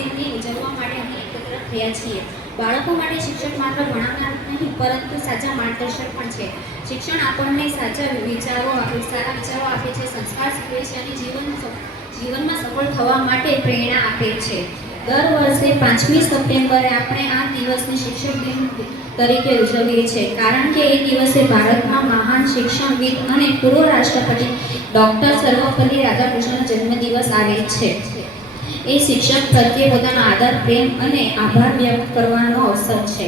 દિનની ઉજવવા માટે અહીં એકત્ર થયા છીએ. બાળકો માટે શિક્ષક માત્ર ભણાવનાર નહીં પરંતુ સાચા માર્ગદર્શક પણ છે. શિક્ષણ આપણને સાચા વિચારો સારા વિચારો આપે છે, સંસ્કાર શીખવે છે અને જીવનમાં સફળ થવા માટે પ્રેરણા આપે છે. દર વર્ષે 5મી સપ્ટેમ્બરે આપણે આ દિવસને શિક્ષક દિન તરીકે ઉજવીએ છીએ, કારણ કે એ દિવસે ભારતમાં મહાન શિક્ષણવિદ અને પૂર્વ રાષ્ટ્રપતિ ડૉક્ટર સર્વપલ્લી રાધાકૃષ્ણનો જન્મદિવસ આવે છે. એ શિક્ષક પ્રત્યે પોતાનો આદર, પ્રેમ અને આભાર વ્યક્ત કરવાનો અવસર છે.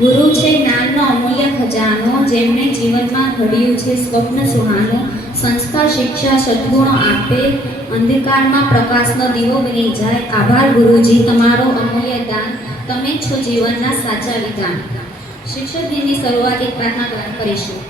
ગુરુ છે જ્ઞાનનો અમૂલ્ય ખજાનો, જેમણે જીવનમાં ઘડ્યું છે સ્વપ્ન સુહાનું. સંસ્કાર, શિક્ષા, સદ્ગુણો આપે, અંધકારમાં પ્રકાશનો દીવો બની જાય. આભાર ગુરુજી, તમારો અમૂલ્ય દાન, તમે છો જીવનના સાચા વિધાન. શિક્ષક દિનની શરૂઆત એક પ્રાર્થના દ્વારા કરીશું.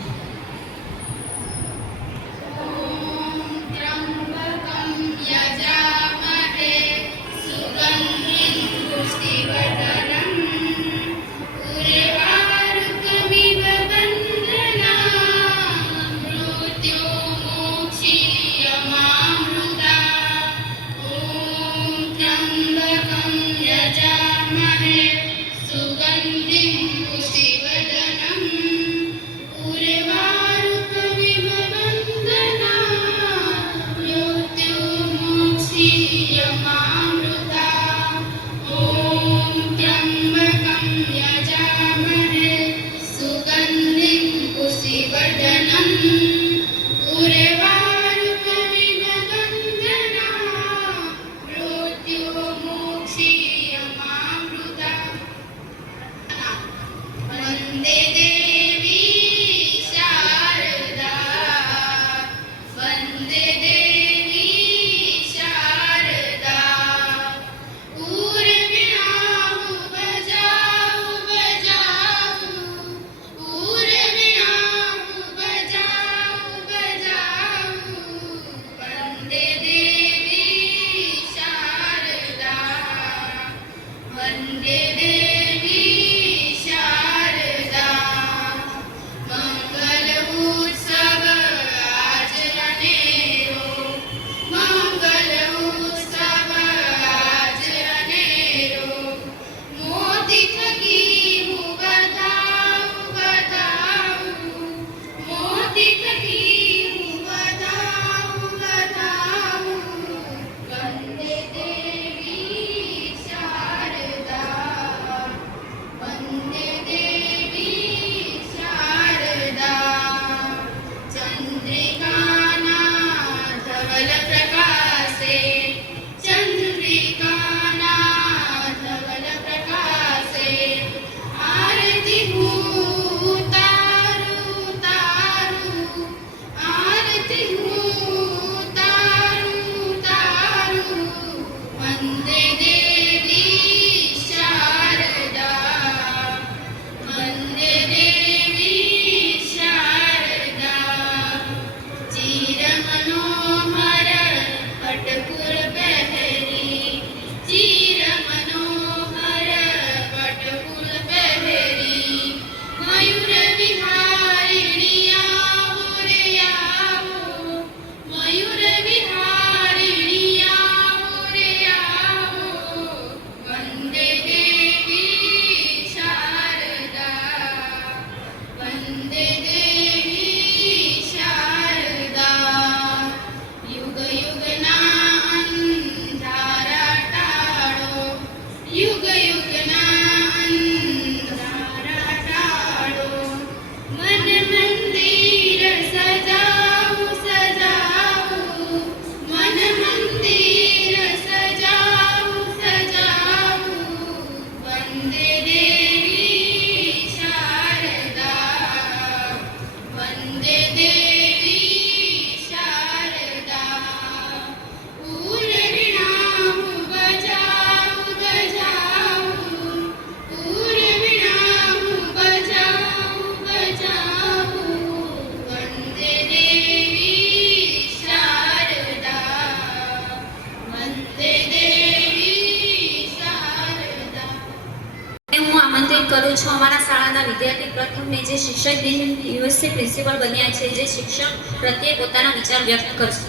કરું છું અમારા શાળાના વિદ્યાર્થી પ્રથમને જે શિક્ષક દિન દિવસે પ્રિન્સિપલ બન્યા છે, જે શિક્ષણ પ્રત્યે પોતાના વિચાર વ્યક્ત કરશે.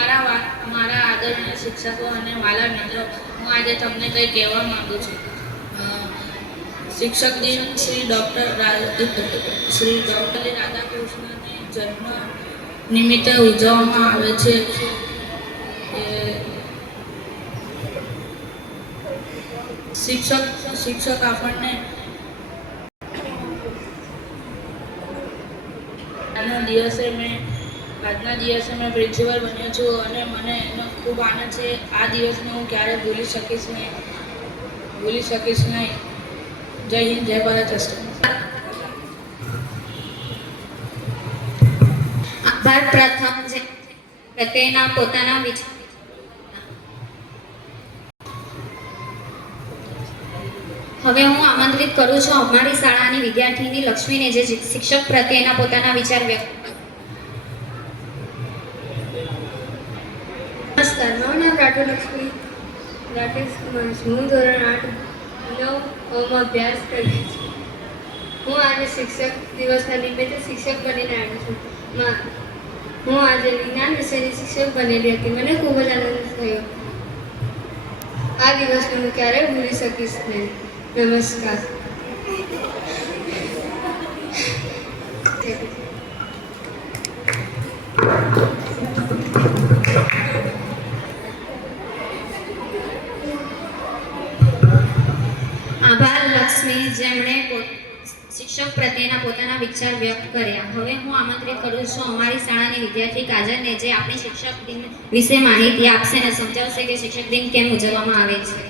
મારા આદરણીય શિક્ષકો અને વાલા મિત્રો, હું આજે તમને કંઈ કહેવા માંગુ છું. શિક્ષક દિન શ્રી ડૉક્ટર રાધાકૃષ્ણને જન્મ નિમિત્તે ઉજવવામાં આવે છે. શિક્ષક આપણને આજના દિવસે મેં પ્રિન્સિપલ બન્યો છું અને મને એનો ખૂબ આનંદ છે. આ દિવસને હું ક્યારેય ભૂલી શકીશ નહીં. જય હિન્દ, જય ભારત. આભાર. પ્રથમ જે પ્રત્યેના પોતાના વિચાર. હવે હું આમંત્રિત કરું છું અમારી શાળાની વિદ્યાર્થીની લક્ષ્મીને, જે શિક્ષક પ્રત્યેના પોતાના વિચાર વ્યક્ત. નમસ્કાર, મારું નામ રાઠોડ લક્ષ્મી રાકેશ કુમાર છે. હું ધોરણ 8-9 અભ્યાસ કરું છું. હું આજે શિક્ષક દિવસના નિમિત્તે શિક્ષક બનીને આવી છું. હું આજે વિજ્ઞાન વિષયની શિક્ષક બનેલી હતી. મને ખૂબ જ આનંદ થયો. આ દિવસને હું ક્યારેય ભૂલી શકીશ નહીં. નમસ્કાર. આભાર લક્ષ્મી, જેમણે શિક્ષક પ્રત્યેના પોતાના વિચાર વ્યક્ત કર્યા. હવે હું આમંત્રિત કરું છું અમારી શાળાની વિદ્યાર્થી કાજલને, જે આપણી શિક્ષક દિન વિશે માહિતી આપશે અને સમજાવશે કે શિક્ષક દિન કેમ ઉજવવામાં આવે છે.